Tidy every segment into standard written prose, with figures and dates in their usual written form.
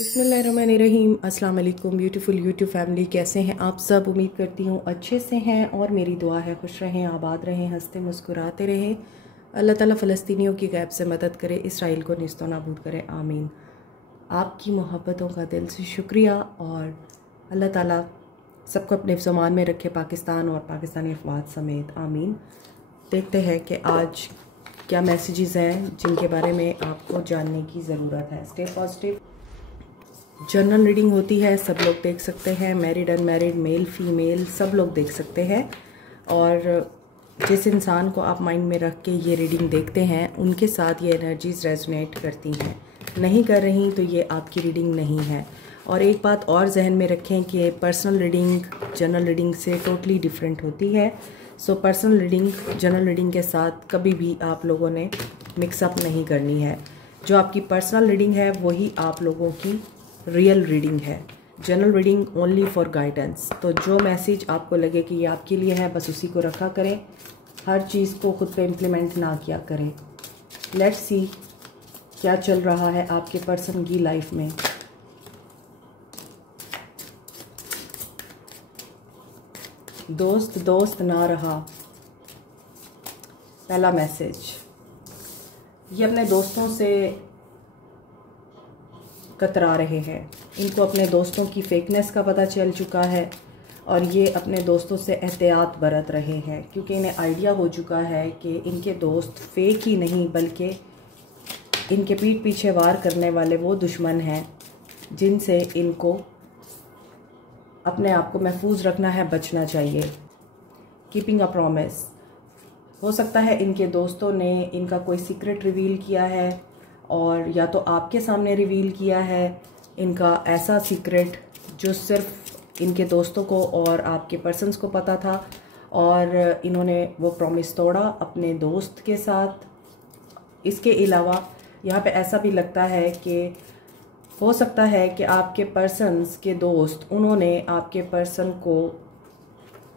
बिस्मिल्लाहिर्रहमानिर्रहीम। अस्सलाम वालेकुम ब्यूटीफुल यूट्यूब फैमिली, कैसे हैं आप सब? उम्मीद करती हूँ अच्छे से हैं और मेरी दुआ है खुश रहें, आबाद रहें, हंसते मुस्कुराते रहें। अल्लाह ताला फ़लस्तीनियों की गैब से मदद करे, इसराइल को निस्तो नाबूद करे, आमीन। आपकी मोहब्बतों का दिल से शुक्रिया और अल्लाह ताला सबको अपने फ़मान में रखे, पाकिस्तान और पाकिस्तानी अफवाज समेत, आमीन। देखते हैं कि आज क्या मैसेजेस हैं जिनके बारे में आपको जानने की ज़रूरत है। Stay positive. जनरल रीडिंग होती है, सब लोग देख सकते हैं, मैरिड अनमैरिड, मेल फीमेल, सब लोग देख सकते हैं। और जिस इंसान को आप माइंड में रख के ये रीडिंग देखते हैं उनके साथ ये एनर्जीज रेजोनेट करती हैं। नहीं कर रही तो ये आपकी रीडिंग नहीं है। और एक बात और जहन में रखें कि पर्सनल रीडिंग जनरल रीडिंग से टोटली डिफरेंट होती है। So personal reading general reading के साथ कभी भी आप लोगों ने मिक्सअप नहीं करनी है। जो आपकी पर्सनल रीडिंग है वही आप लोगों की रियल रीडिंग है। General reading only for guidance. तो जो मैसेज आपको लगे कि ये आपके लिए है बस उसी को रखा करें, हर चीज़ को खुद पे इम्प्लीमेंट ना किया करें। लेट्स सी क्या चल रहा है आपके पर्सन की लाइफ में। दोस्त दोस्त ना रहा, पहला मैसेज। ये अपने दोस्तों से कतरा रहे हैं, इनको अपने दोस्तों की फेकनेस का पता चल चुका है और ये अपने दोस्तों से एहतियात बरत रहे हैं क्योंकि इन्हें आइडिया हो चुका है कि इनके दोस्त फेक ही नहीं बल्कि इनके पीठ पीछे वार करने वाले वो दुश्मन हैं जिनसे इनको अपने आप को महफूज रखना है, बचना चाहिए। Keeping a promise. हो सकता है इनके दोस्तों ने इनका कोई सीक्रेट रिवील किया है और या तो आपके सामने रिवील किया है इनका ऐसा सीक्रेट जो सिर्फ इनके दोस्तों को और आपके पर्सन्स को पता था और इन्होंने वो प्रॉमिस तोड़ा अपने दोस्त के साथ। इसके अलावा यहाँ पे ऐसा भी लगता है कि हो सकता है कि आपके पर्सन्स के दोस्त उन्होंने आपके पर्सन को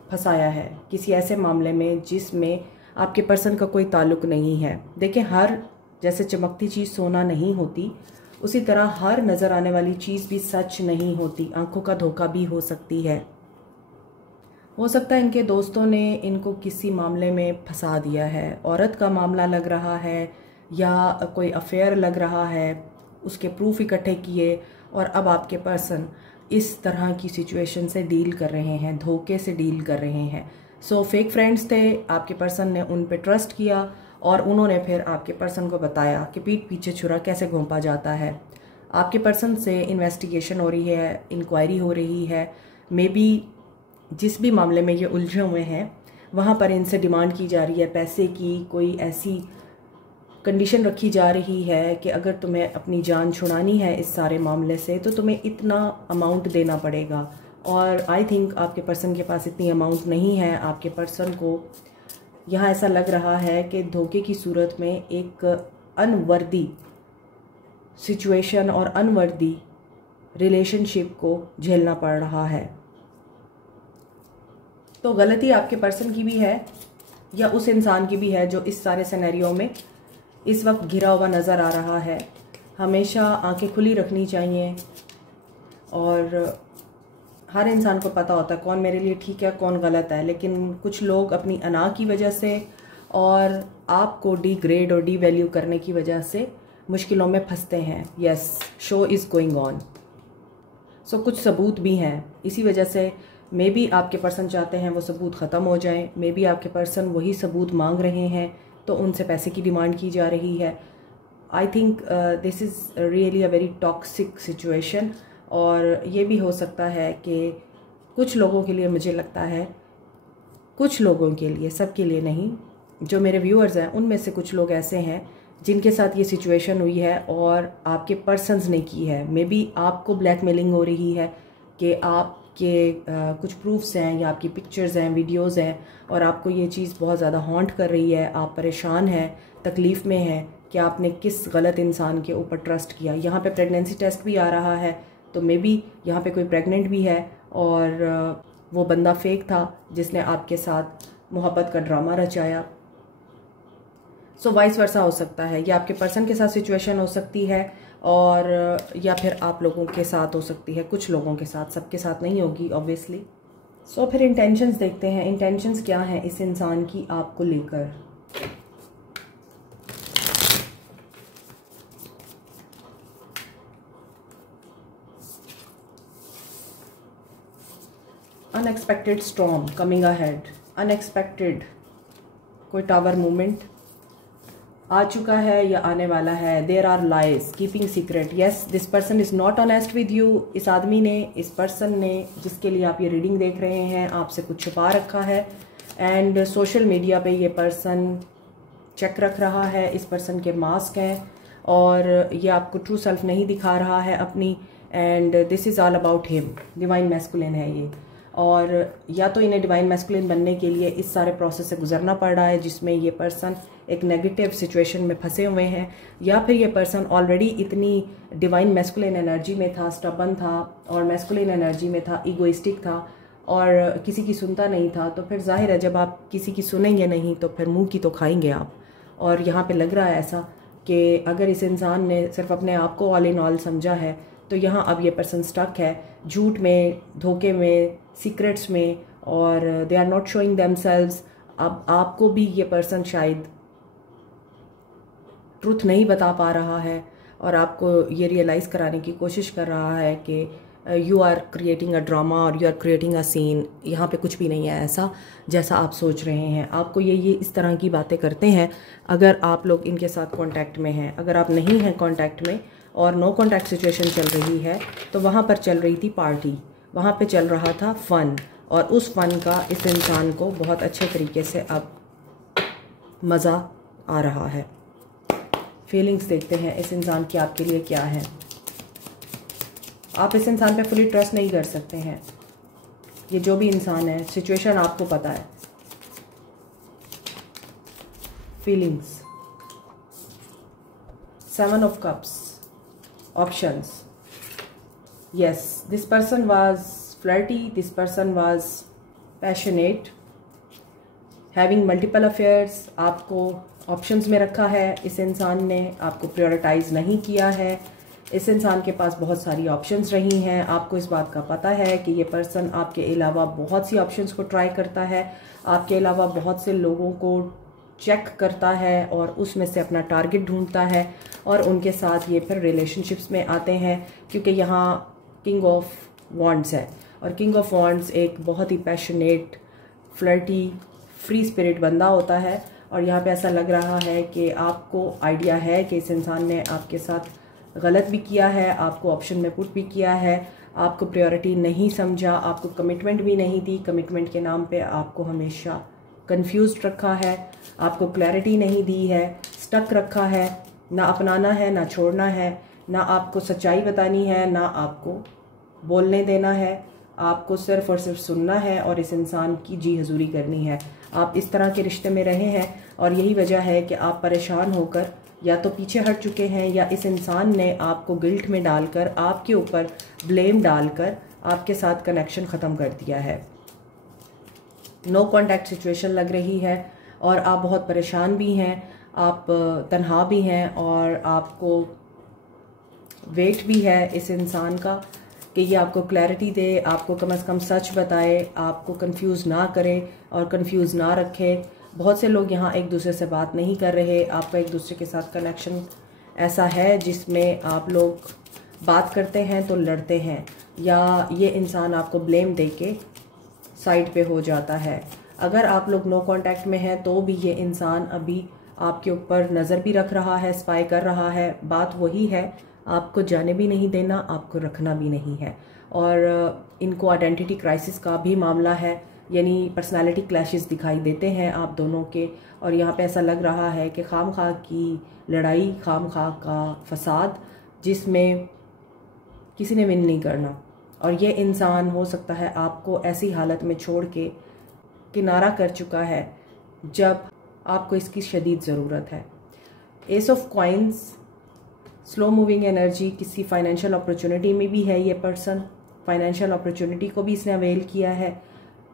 फंसाया है किसी ऐसे मामले में जिसमें आपके पर्सन का कोई ताल्लुक नहीं है। देखिए, हर जैसे चमकती चीज़ सोना नहीं होती उसी तरह हर नज़र आने वाली चीज़ भी सच नहीं होती, आंखों का धोखा भी हो सकती है। हो सकता है इनके दोस्तों ने इनको किसी मामले में फंसा दिया है, औरत का मामला लग रहा है या कोई अफेयर लग रहा है, उसके प्रूफ इकट्ठे किए और अब आपके पर्सन इस तरह की सिचुएशन से डील कर रहे हैं, धोखे से डील कर रहे हैं। सो फेक फ्रेंड्स थे, आपके पर्सन ने उन पे ट्रस्ट किया और उन्होंने फिर आपके पर्सन को बताया कि पीठ पीछे छुरा कैसे घोंपा जाता है। आपके पर्सन से इन्वेस्टिगेशन हो रही है, इंक्वायरी हो रही है। मे बी जिस भी मामले में ये उलझे हुए हैं वहाँ पर इनसे डिमांड की जा रही है पैसे की, कोई ऐसी कंडीशन रखी जा रही है कि अगर तुम्हें अपनी जान छुड़ानी है इस सारे मामले से तो तुम्हें इतना अमाउंट देना पड़ेगा। और आई थिंक आपके पर्सन के पास इतनी अमाउंट नहीं है। आपके पर्सन को यहाँ ऐसा लग रहा है कि धोखे की सूरत में एक अनवर्दी सिचुएशन और अनवर्दी रिलेशनशिप को झेलना पड़ रहा है। तो गलती आपके पर्सन की भी है या उस इंसान की भी है जो इस सारे सिनेरियो में इस वक्त घिरा हुआ नज़र आ रहा है। हमेशा आंखें खुली रखनी चाहिए और हर इंसान को पता होता है कौन मेरे लिए ठीक है कौन गलत है, लेकिन कुछ लोग अपनी अना की वजह से और आपको डिग्रेड और डी वैल्यू करने की वजह से मुश्किलों में फंसते हैं। Yes, show is going on. So कुछ सबूत भी हैं, इसी वजह से मे बी आपके पर्सन चाहते हैं वो सबूत ख़त्म हो जाएं, मे बी आपके पर्सन वही सबूत मांग रहे हैं तो उनसे पैसे की डिमांड की जा रही है। I think this is really a very toxic situation. और ये भी हो सकता है कि कुछ लोगों के लिए, मुझे लगता है कुछ लोगों के लिए, सब के लिए नहीं, जो मेरे व्यूअर्स हैं उनमें से कुछ लोग ऐसे हैं जिनके साथ ये सिचुएशन हुई है और आपके पर्सन्स ने की है। मे बी आपको ब्लैकमेलिंग हो रही है कि आपके कुछ प्रूफ्स हैं या आपकी पिक्चर्स हैं, वीडियोज़ हैं और आपको ये चीज़ बहुत ज़्यादा हॉन्ट कर रही है। आप परेशान हैं, तकलीफ़ में हैं कि आपने किस गलत इंसान के ऊपर ट्रस्ट किया। यहाँ पे प्रेगनेंसी टेस्ट भी आ रहा है तो मे बी यहाँ पे कोई प्रेग्नेंट भी है और वो बंदा फेक था जिसने आपके साथ मोहब्बत का ड्रामा रचाया। सो वाइस वर्सा हो सकता है, या आपके पर्सन के साथ सिचुएशन हो सकती है और या फिर आप लोगों के साथ हो सकती है, कुछ लोगों के साथ, सबके साथ नहीं होगी ऑब्वियसली। सो फिर इंटेंशंस देखते हैं, इंटेंशंस क्या हैं इस इंसान की आपको लेकर। Unexpected storm coming ahead, unexpected कोई टावर मूवमेंट आ चुका है या आने वाला है। There are lies, keeping secret, yes this person is not honest with you. इस आदमी ने, इस पर्सन ने जिसके लिए आप ये रीडिंग देख रहे हैं, आपसे कुछ छुपा रखा है। एंड सोशल मीडिया पे ये पर्सन चेक रख रहा है, इस पर्सन के मास्क हैं और ये आपको ट्रू सेल्फ नहीं दिखा रहा है अपनी। And this is all about him, divine masculine है ये। और या तो इन्हें डिवाइन मैस्कुलिन बनने के लिए इस सारे प्रोसेस से गुजरना पड़ रहा है जिसमें ये पर्सन एक नेगेटिव सिचुएशन में फंसे हुए हैं, या फिर ये पर्सन ऑलरेडी इतनी डिवाइन मैस्कुलिन एनर्जी में था, स्टबन था और मैस्कुलिन एनर्जी में था, इगोइस्टिक था और किसी की सुनता नहीं था। तो फिर जाहिर है जब आप किसी की सुनेंगे नहीं तो फिर मुंह की तो खाएंगे आप। और यहाँ पे लग रहा है ऐसा कि अगर इस इंसान ने सिर्फ अपने आप को ऑल इन ऑल समझा है तो यहाँ अब ये पर्सन स्टक है झूठ में, धोखे में, सीक्रेट्स में, और they are not showing themselves. अब आपको भी ये पर्सन शायद ट्रुथ नहीं बता पा रहा है और आपको ये रियलाइज़ कराने की कोशिश कर रहा है कि you are creating a drama और you are creating a scene. यहाँ पे कुछ भी नहीं है ऐसा जैसा आप सोच रहे हैं। आपको ये इस तरह की बातें करते हैं अगर आप लोग इनके साथ कांटेक्ट में हैं। अगर आप नहीं हैं कांटेक्ट में और नो कांटेक्ट सिचुएशन चल रही है तो वहाँ पर चल रही थी पार्टी, वहाँ पे चल रहा था फ़न, और उस फ़न का इस इंसान को बहुत अच्छे तरीके से अब मज़ा आ रहा है। फीलिंग्स देखते हैं इस इंसान की आपके लिए क्या है। आप इस इंसान पे फुली ट्रस्ट नहीं कर सकते हैं। ये जो भी इंसान है, सिचुएशन आपको पता है। Feelings, 7 of Cups, options. Yes, this person was flirty, this person was passionate, having multiple affairs. आपको ऑप्शंस में रखा है इस इंसान ने, आपको प्रायोरिटाइज नहीं किया है। इस इंसान के पास बहुत सारी ऑप्शंस रही हैं। आपको इस बात का पता है कि ये पर्सन आपके अलावा बहुत सी ऑप्शंस को ट्राई करता है, आपके अलावा बहुत से लोगों को चेक करता है और उसमें से अपना टारगेट ढूंढता है और उनके साथ ये फिर रिलेशनशिप्स में आते हैं, क्योंकि यहाँ किंग ऑफ वॉन्ड्स है और किंग ऑफ वॉन्ड्स एक बहुत ही पैशनेट, फ्लर्टी, फ्री स्पिरिट बंदा होता है। और यहाँ पे ऐसा लग रहा है कि आपको आइडिया है कि इस इंसान ने आपके साथ गलत भी किया है, आपको ऑप्शन में पुट भी किया है, आपको प्रायोरिटी नहीं समझा, आपको कमिटमेंट भी नहीं दी, कमिटमेंट के नाम पे आपको हमेशा कंफ्यूज्ड रखा है, आपको क्लैरिटी नहीं दी है, स्टक रखा है, ना अपनाना है ना छोड़ना है, ना आपको सच्चाई बतानी है ना आपको बोलने देना है, आपको सिर्फ और सिर्फ सुनना है और इस इंसान की जी हजूरी करनी है। आप इस तरह के रिश्ते में रहे हैं और यही वजह है कि आप परेशान होकर या तो पीछे हट चुके हैं या इस इंसान ने आपको गिल्ट में डालकर, आपके ऊपर ब्लेम डालकर आपके साथ कनेक्शन ख़त्म कर दिया है। नो कॉन्टैक्ट सिचुएशन लग रही है और आप बहुत परेशान भी हैं, आप तन्हा भी हैं और आपको वेट भी है इस इंसान का कि ये आपको क्लैरिटी दे, आपको कम से कम सच बताए, आपको कंफ्यूज ना करे और कंफ्यूज ना रखे। बहुत से लोग यहाँ एक दूसरे से बात नहीं कर रहे, आपका एक दूसरे के साथ कनेक्शन ऐसा है जिसमें आप लोग बात करते हैं तो लड़ते हैं, या ये इंसान आपको ब्लेम दे के साइड पे हो जाता है। अगर आप लोग नो कांटेक्ट में हैं तो भी ये इंसान अभी आपके ऊपर नज़र भी रख रहा है, स्पाई कर रहा है। बात वही है, आपको जाने भी नहीं देना, आपको रखना भी नहीं है। और इनको आइडेंटिटी क्राइसिस का भी मामला है, यानी पर्सनालिटी क्लैशेस दिखाई देते हैं आप दोनों के। और यहाँ पे ऐसा लग रहा है कि खामखा की लड़ाई, खामखा का फसाद जिसमें किसी ने विन नहीं करना। और ये इंसान हो सकता है आपको ऐसी हालत में छोड़ के किनारा कर चुका है जब आपको इसकी शदीद ज़रूरत है। S of coins, slow moving energy, किसी फाइनेंशियल अपॉर्चुनिटी में भी है ये पर्सन, फाइनेंशियल अपॉर्चुनिटी को भी इसने अवेल किया है।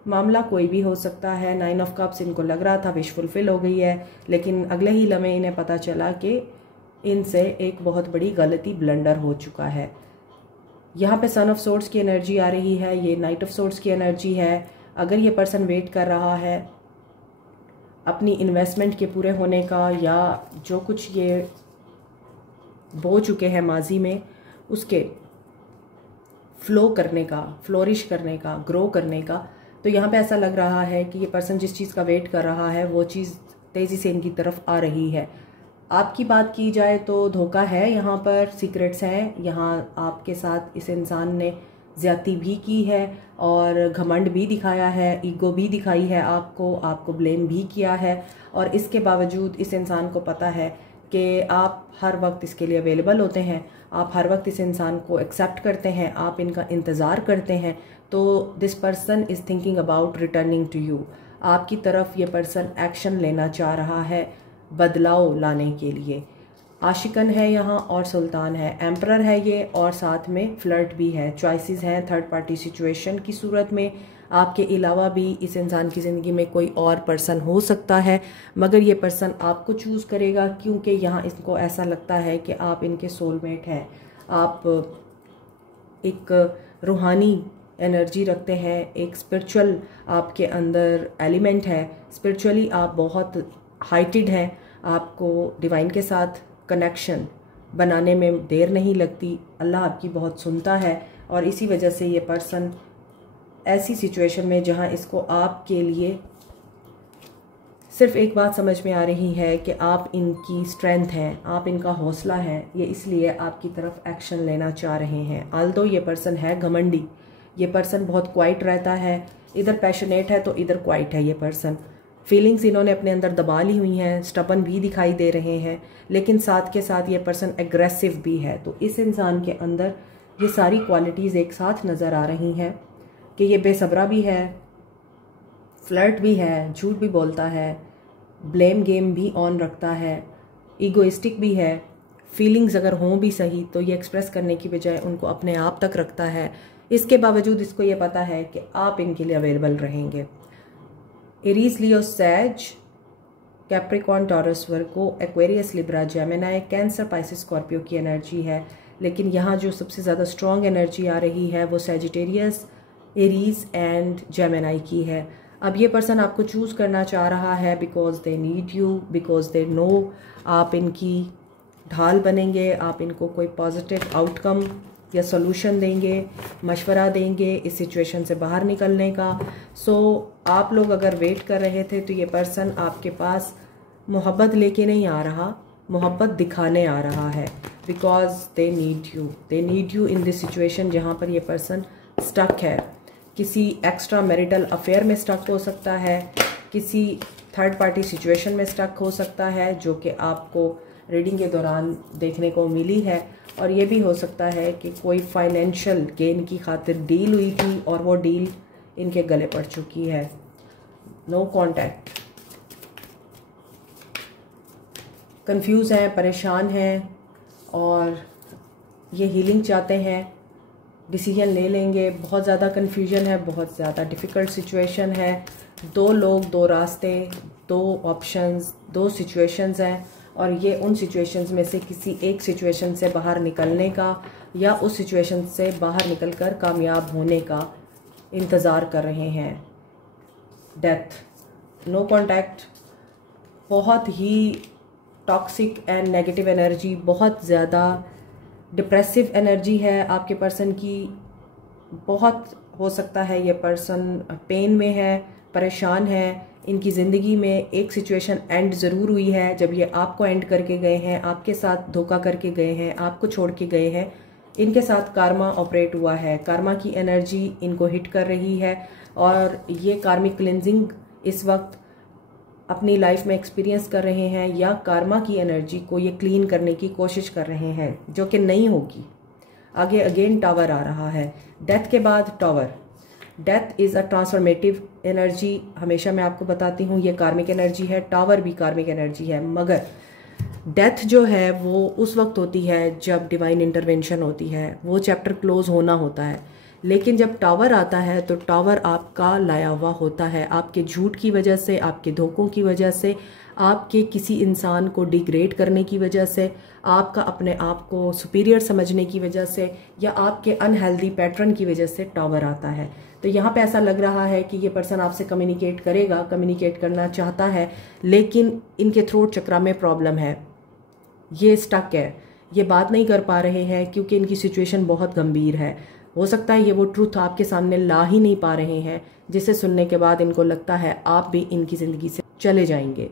मामला कोई भी हो सकता है। 9 ऑफ कप्स, इनको लग रहा था विश फुलफिल हो गई है, लेकिन अगले ही लम्हे इन्हें पता चला कि इनसे एक बहुत बड़ी गलती, ब्लंडर हो चुका है। यहाँ पे सन ऑफ सोर्ड्स की एनर्जी आ रही है, ये नाइट ऑफ सोर्ड्स की एनर्जी है। अगर ये पर्सन वेट कर रहा है अपनी इन्वेस्टमेंट के पूरे होने का, या जो कुछ ये बो चुके हैं माजी में उसके फ्लो करने का, फ्लोरिश करने का, ग्रो करने का, तो यहाँ पे ऐसा लग रहा है कि ये पर्सन जिस चीज़ का वेट कर रहा है वो चीज़ तेज़ी से इनकी तरफ आ रही है। आपकी बात की जाए तो धोखा है, यहाँ पर सीक्रेट्स हैं, यहाँ आपके साथ इस इंसान ने ज़्यादती भी की है और घमंड भी दिखाया है, ईगो भी दिखाई है, आपको ब्लेम भी किया है। और इसके बावजूद इस इंसान को पता है कि आप हर वक्त इसके लिए अवेलेबल होते हैं, आप हर वक्त इस इंसान को एक्सेप्ट करते हैं, आप इनका इंतज़ार करते हैं। तो this person is thinking about returning to you. आपकी तरफ ये पर्सन एक्शन लेना चाह रहा है, बदलाव लाने के लिए। आशिकन है यहाँ और सुल्तान है, एम्परर है ये, और साथ में फ्लर्ट भी है। चॉइसेस हैं थर्ड पार्टी सिचुएशन की सूरत में। आपके अलावा भी इस इंसान की ज़िंदगी में कोई और पर्सन हो सकता है, मगर ये पर्सन आपको चूज़ करेगा, क्योंकि यहाँ इसको ऐसा लगता है कि आप इनके सोलमेट हैं। आप एक रूहानी एनर्जी रखते हैं, एक स्पिरिचुअल आपके अंदर एलिमेंट है, स्पिरिचुअली आप बहुत हाइटेड हैं, आपको डिवाइन के साथ कनेक्शन बनाने में देर नहीं लगती, अल्लाह आपकी बहुत सुनता है। और इसी वजह से ये पर्सन ऐसी सिचुएशन में जहां इसको आपके लिए सिर्फ एक बात समझ में आ रही है कि आप इनकी स्ट्रेंथ हैं, आप इनका हौसला हैं, ये इसलिए आपकी तरफ एक्शन लेना चाह रहे हैं। आल्दो ये पर्सन है घमंडी, ये पर्सन बहुत क्वाइट रहता है, इधर पैशनेट है तो इधर क्वाइट है। ये पर्सन फीलिंग्स इन्होंने अपने अंदर दबा ली हुई हैं, स्टबन भी दिखाई दे रहे हैं, लेकिन साथ के साथ ये पर्सन एग्रेसिव भी है। तो इस इंसान के अंदर ये सारी क्वालिटीज़ एक साथ नज़र आ रही हैं कि ये बेसब्रा भी है, फ्लर्ट भी है, झूठ भी बोलता है, ब्लेम गेम भी ऑन रखता है, ईगोइस्टिक भी है। फीलिंग्स अगर हों भी सही तो ये एक्सप्रेस करने की बजाय उनको अपने आप तक रखता है। इसके बावजूद इसको ये पता है कि आप इनके लिए अवेलेबल रहेंगे। एरीज, लियो, सैज, Capricorn, Taurus, Virgo, Aquarius, Libra, Gemini, Cancer, Pisces, Scorpio की एनर्जी है। लेकिन यहाँ जो सबसे ज़्यादा स्ट्रॉन्ग एनर्जी आ रही है वो सैजिटेरियस, एरीज एंड जेमिनी की है। अब ये पर्सन आपको चूज़ करना चाह रहा है because they need you, because they know आप इनकी ढाल बनेंगे, आप इनको कोई पॉजिटिव आउटकम या सोल्यूशन देंगे, मशवरा देंगे इस सिचुएशन से बाहर निकलने का। सो आप लोग अगर वेट कर रहे थे तो ये पर्सन आपके पास मोहब्बत लेके नहीं आ रहा, मोहब्बत दिखाने आ रहा है, because they need you in this situation जहाँ पर ये पर्सन स्टक है। किसी एक्स्ट्रा मैरिटल अफेयर में स्टक हो सकता है, किसी थर्ड पार्टी सिचुएशन में स्टक हो सकता है जो कि आपको रीडिंग के दौरान देखने को मिली है। और ये भी हो सकता है कि कोई फाइनेंशियल गेन की खातिर डील हुई थी और वो डील इनके गले पड़ चुकी है। नो कॉन्टैक्ट, कंफ्यूज हैं, परेशान हैं और ये हीलिंग चाहते हैं, डिसीजन ले लेंगे। बहुत ज़्यादा कन्फ्यूजन है, बहुत ज़्यादा डिफ़िकल्ट सिचुएशन है। दो लोग, दो रास्ते, दो ऑप्शंस, दो सिचुएशंस हैं और ये उन सिचुएशंस में से किसी एक सिचुएशन से बाहर निकलने का या उस सिचुएशन से बाहर निकलकर कामयाब होने का इंतज़ार कर रहे हैं। डेथ, नो कॉन्टैक्ट, बहुत ही टॉक्सिक एंड नेगेटिव एनर्जी, बहुत ज़्यादा डिप्रेसिव एनर्जी है आपके पर्सन की। बहुत हो सकता है ये पर्सन पेन में है, परेशान है। इनकी ज़िंदगी में एक सिचुएशन एंड ज़रूर हुई है जब ये आपको एंड करके गए हैं, आपके साथ धोखा करके गए हैं, आपको छोड़ के गए हैं। इनके साथ कार्मा ऑपरेट हुआ है, कार्मा की एनर्जी इनको हिट कर रही है और ये कार्मिक क्लिनजिंग इस वक्त अपनी लाइफ में एक्सपीरियंस कर रहे हैं या कार्मा की एनर्जी को ये क्लीन करने की कोशिश कर रहे हैं जो कि नहीं होगी। आगे अगेन टावर आ रहा है, डेथ के बाद tower. Death is a transformative energy, हमेशा मैं आपको बताती हूँ ये कार्मिक एनर्जी है, टावर भी कार्मिक एनर्जी है। मगर डेथ जो है वो उस वक्त होती है जब डिवाइन इंटरवेंशन होती है, वो चैप्टर क्लोज होना होता है। लेकिन जब टावर आता है तो टावर आपका लाया हुआ होता है, आपके झूठ की वजह से, आपके धोखों की वजह से, आपके किसी इंसान को डिग्रेड करने की वजह से, आपका अपने आप को सुपीरियर समझने की वजह से, या आपके अनहेल्दी पैटर्न की वजह से टावर आता है। तो यहाँ पे ऐसा लग रहा है कि ये पर्सन आपसे कम्युनिकेट करेगा, कम्युनिकेट करना चाहता है, लेकिन इनके थ्रोट चक्रा में प्रॉब्लम है, ये स्टक है, ये बात नहीं कर पा रहे हैं क्योंकि इनकी सिचुएशन बहुत गंभीर है। हो सकता है ये वो ट्रूथ आपके सामने ला ही नहीं पा रहे हैं, जिसे सुनने के बाद इनको लगता है आप भी इनकी ज़िंदगी से चले जाएंगे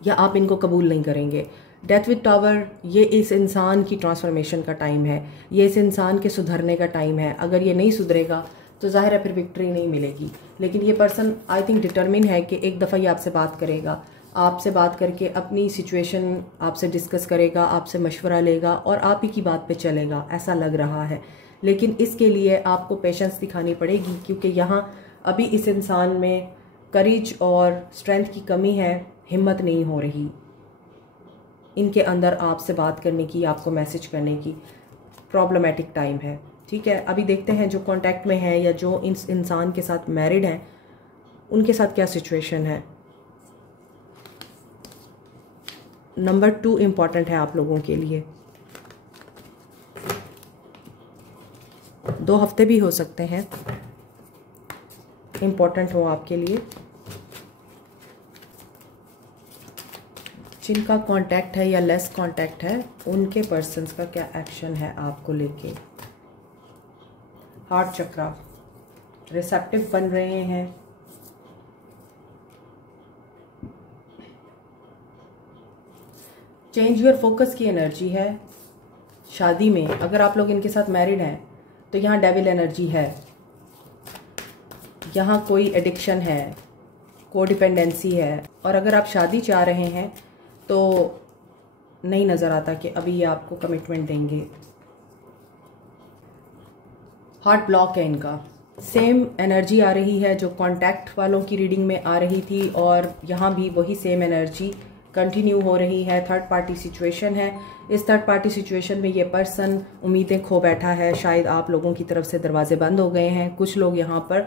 या आप इनको कबूल नहीं करेंगे। डेथ विद टावर, ये इस इंसान की ट्रांसफॉर्मेशन का टाइम है, ये इस इंसान के सुधरने का टाइम है। अगर ये नहीं सुधरेगा तो जाहिर है फिर विक्ट्री नहीं मिलेगी। लेकिन ये पर्सन आई थिंक डिटर्मिन है कि एक दफ़ा ये आपसे बात करेगा, आपसे बात करके अपनी सिचुएशन आपसे डिस्कस करेगा, आपसे मशवरा लेगा और आप ही की बात पे चलेगा, ऐसा लग रहा है। लेकिन इसके लिए आपको पेशेंस दिखानी पड़ेगी, क्योंकि यहाँ अभी इस इंसान में करेज और स्ट्रेंथ की कमी है, हिम्मत नहीं हो रही इनके अंदर आपसे बात करने की, आपको मैसेज करने की। प्रॉब्लमेटिक टाइम है, ठीक है। अभी देखते हैं जो कांटेक्ट में है या जो इस इंसान के साथ मैरिड हैं उनके साथ क्या सिचुएशन है। नंबर 2 इम्पॉर्टेंट है आप लोगों के लिए। 2 हफ्ते भी हो सकते हैं इम्पॉर्टेंट हो आपके लिए। जिनका कांटेक्ट है या लेस कांटेक्ट है उनके पर्सन्स का क्या एक्शन है आपको लेके। हार्ट चक्रा, रिसेप्टिव बन रहे हैं, चेंज योर फोकस की एनर्जी है। शादी में अगर आप लोग इनके साथ मैरिड हैं तो यहाँ डेविल एनर्जी है, यहाँ कोई एडिक्शन है, कोडिपेंडेंसी है। और अगर आप शादी चाह रहे हैं तो नहीं नज़र आता कि अभी ये आपको कमिटमेंट देंगे। हार्ट ब्लॉक है इनका। सेम एनर्जी आ रही है जो कांटेक्ट वालों की रीडिंग में आ रही थी, और यहाँ भी वही सेम एनर्जी कंटिन्यू हो रही है। थर्ड पार्टी सिचुएशन है। इस थर्ड पार्टी सिचुएशन में ये पर्सन उम्मीदें खो बैठा है। शायद आप लोगों की तरफ से दरवाजे बंद हो गए हैं। कुछ लोग यहाँ पर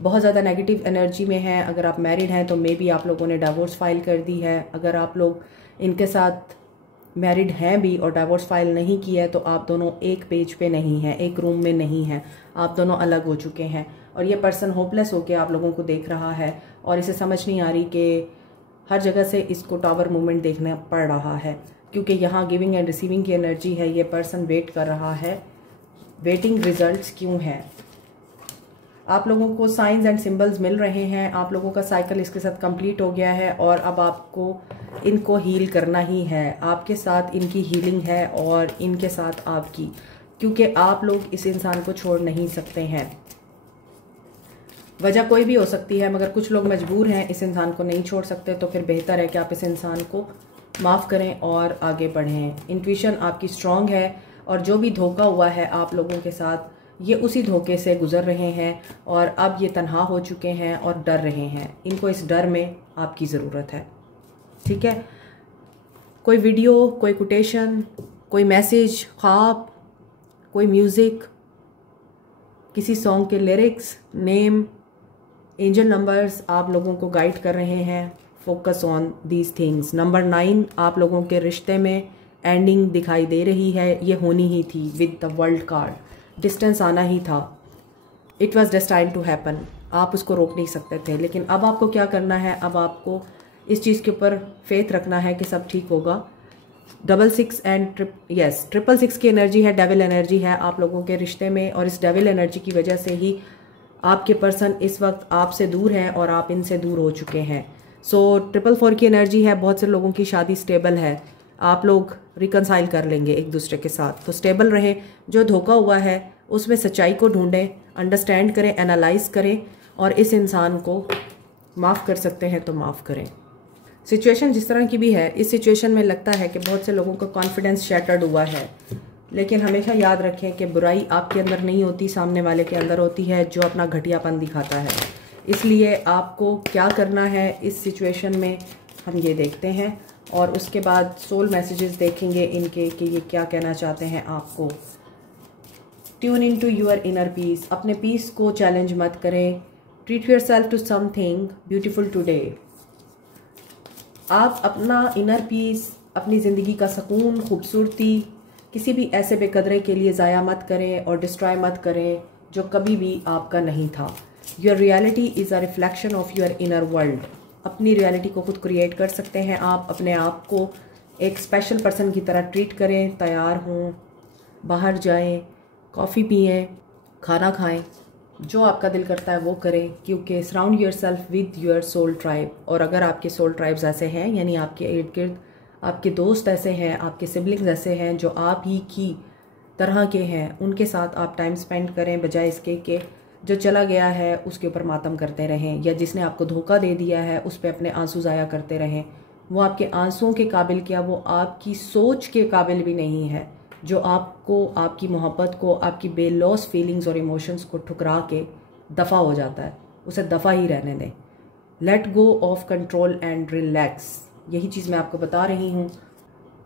बहुत ज़्यादा नेगेटिव एनर्जी में हैं। अगर आप मैरिड हैं तो मे बी आप लोगों ने डाइवोर्स फाइल कर दी है। अगर आप लोग इनके साथ मैरिड हैं भी और डाइवोर्स फाइल नहीं किया है तो आप दोनों एक पेज पे नहीं हैं, एक रूम में नहीं हैं, आप दोनों अलग हो चुके हैं। और ये पर्सन होपलेस होकर आप लोगों को देख रहा है और इसे समझ नहीं आ रही कि हर जगह से इसको टावर मूवमेंट देखना पड़ रहा है, क्योंकि यहाँ गिविंग एंड रिसीविंग की एनर्जी है। ये पर्सन वेट कर रहा है। वेटिंग रिजल्ट्स क्यों है? आप लोगों को साइंस एंड सिंबल्स मिल रहे हैं। आप लोगों का साइकिल इसके साथ कंप्लीट हो गया है और अब आपको इनको हील करना ही है। आपके साथ इनकी हीलिंग है और इनके साथ आपकी, क्योंकि आप लोग इस इंसान को छोड़ नहीं सकते हैं। वजह कोई भी हो सकती है, मगर कुछ लोग मजबूर हैं, इस इंसान को नहीं छोड़ सकते। तो फिर बेहतर है कि आप इस इंसान को माफ़ करें और आगे बढ़ें। इंट्यूशन आपकी स्ट्रांग है और जो भी धोखा हुआ है आप लोगों के साथ, ये उसी धोखे से गुजर रहे हैं और अब ये तन्हा हो चुके हैं और डर रहे हैं। इनको इस डर में आपकी ज़रूरत है, ठीक है। कोई वीडियो, कोई कोटेशन, कोई मैसेज, ख्वाब, कोई म्यूज़िक, किसी सॉन्ग के लिरिक्स, नेम, एंजल नंबर्स आप लोगों को गाइड कर रहे हैं। Focus on these things. Number 9, आप लोगों के रिश्ते में एंडिंग दिखाई दे रही है। ये होनी ही थी with the world card. Distance आना ही था। It was destined to happen. आप उसको रोक नहीं सकते थे। लेकिन अब आपको क्या करना है? अब आपको इस चीज़ के ऊपर फेथ रखना है कि सब ठीक होगा। 66 एंड 666 की एनर्जी है, डेविल एनर्जी है आप लोगों के रिश्ते में, और इस डेविल एनर्जी की वजह से ही आपके पर्सन इस वक्त आपसे दूर हैं और आप इनसे दूर हो चुके हैं। सो 444 की एनर्जी है। बहुत से लोगों की शादी स्टेबल है। आप लोग रिकनसाइल कर लेंगे एक दूसरे के साथ, तो स्टेबल रहे। जो धोखा हुआ है उसमें सच्चाई को ढूंढें, अंडरस्टैंड करें, एनालाइज करें और इस इंसान को माफ़ कर सकते हैं तो माफ़ करें। सिचुएशन जिस तरह की भी है, इस सिचुएशन में लगता है कि बहुत से लोगों का कॉन्फिडेंस शैटर्ड हुआ है। लेकिन हमेशा याद रखें कि बुराई आपके अंदर नहीं होती, सामने वाले के अंदर होती है जो अपना घटियापन दिखाता है। इसलिए आपको क्या करना है इस सिचुएशन में, हम ये देखते हैं और उसके बाद सोल मैसेजेस देखेंगे इनके कि ये क्या कहना चाहते हैं आपको। Tune in to your inner peace. अपने पीस को चैलेंज मत करें। Treat yourself to something beautiful today. आप अपना इनर पीस, अपनी ज़िंदगी का सुकून, खूबसूरती किसी भी ऐसे बेकदरे के लिए ज़ाया मत करें और डिस्ट्रॉय मत करें जो कभी भी आपका नहीं था। Your reality is a reflection of your inner world. अपनी रियलिटी को खुद क्रिएट कर सकते हैं आप। अपने आप को एक स्पेशल पर्सन की तरह ट्रीट करें, तैयार हों, बाहर जाएं, कॉफ़ी पिएं, खाना खाएं, जो आपका दिल करता है वो करें, क्योंकि surround yourself with your soul tribe. और अगर आपके सोल ट्राइब्स ऐसे हैं, यानी आपके इर्द गिर्द आपके दोस्त ऐसे हैं, आपके सिबलिंग्स ऐसे हैं जो आप ही की तरह के हैं, उनके साथ आप टाइम स्पेंड करें, बजाय इसके कि जो चला गया है उसके ऊपर मातम करते रहें, या जिसने आपको धोखा दे दिया है उस पर अपने आंसू ज़ाया करते रहें। वो आपके आंसुओं के काबिल क्या, वो आपकी सोच के काबिल भी नहीं है, जो आपको, आपकी मोहब्बत को, आपकी बेलॉस फीलिंग्स और इमोशंस को ठुकरा के दफ़ा हो जाता है। उसे दफ़ा ही रहने दें। Let go of control and relax, यही चीज़ मैं आपको बता रही हूँ।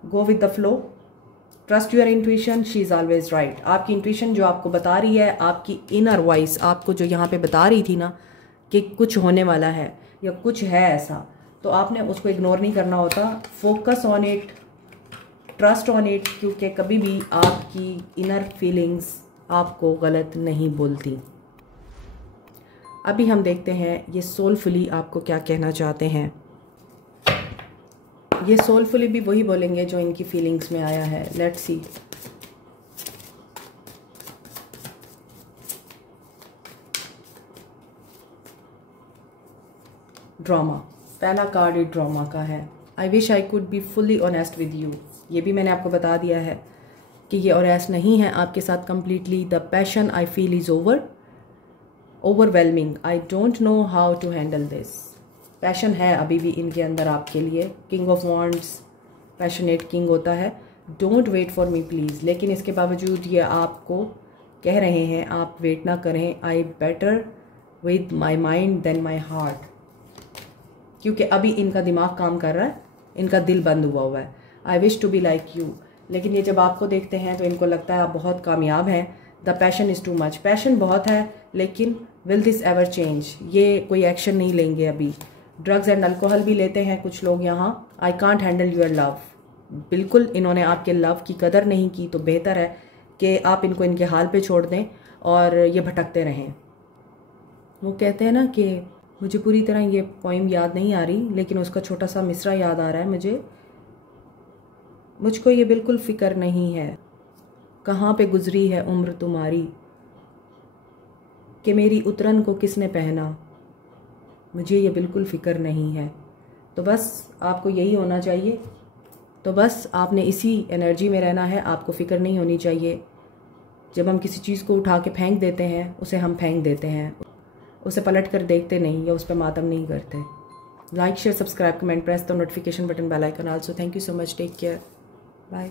Go with the flow, trust your intuition, she is always right. आपकी इंट्यूशन जो आपको बता रही है, आपकी इनर वॉइस आपको जो यहाँ पे बता रही थी ना कि कुछ होने वाला है या कुछ है ऐसा, तो आपने उसको इग्नोर नहीं करना होता। Focus on it, trust on it, क्योंकि कभी भी आपकी इनर फीलिंग्स आपको गलत नहीं बोलती। अभी हम देखते हैं ये सोलफुली आपको क्या कहना चाहते हैं। ये सोलफुली भी वही बोलेंगे जो इनकी फीलिंग्स में आया है। Let's see. ड्रामा, पहला कार्ड ही ड्रामा का है। I wish I could be fully honest with you. ये भी मैंने आपको बता दिया है कि ये ऑनेस्ट नहीं है आपके साथ completely. The passion I feel is overwhelming. I don't know how to handle this. Passion है अभी भी इनके अंदर आपके लिए। King of wands passionate king होता है। Don't wait for me please, लेकिन इसके बावजूद ये आपको कह रहे हैं आप वेट ना करें। I better with my mind than my heart, क्योंकि अभी इनका दिमाग काम कर रहा है, इनका दिल बंद हुआ है। I wish to be like you, लेकिन ये जब आपको देखते हैं तो इनको लगता है आप बहुत कामयाब हैं। The passion is too much, passion बहुत है, लेकिन विल दिस एवर चेंज, ये कोई एक्शन नहीं लेंगे अभी। ड्रग्स एंड अल्कोहल भी लेते हैं कुछ लोग यहाँ। I can't handle your love, बिल्कुल इन्होंने आपके लव की कदर नहीं की, तो बेहतर है कि आप इनको इनके हाल पे छोड़ दें और ये भटकते रहें। वो कहते हैं ना कि मुझे पूरी तरह ये पोइम याद नहीं आ रही, लेकिन उसका छोटा सा मिसरा याद आ रहा है मुझे। मुझको ये बिल्कुल फ़िक्र नहीं है कहाँ पे गुजरी है उम्र तुम्हारी, कि मेरी उतरन को किसने पहना, मुझे ये बिल्कुल फ़िक्र नहीं है। तो बस आपको यही होना चाहिए, तो बस आपने इसी एनर्जी में रहना है। आपको फ़िक्र नहीं होनी चाहिए। जब हम किसी चीज़ को उठा के फेंक देते हैं, उसे हम फेंक देते हैं, उसे पलट कर देखते नहीं या उस पर मातम नहीं करते। Like, share, subscribe, comment, press the notification button, bell icon also. Thank you so much, take care, bye.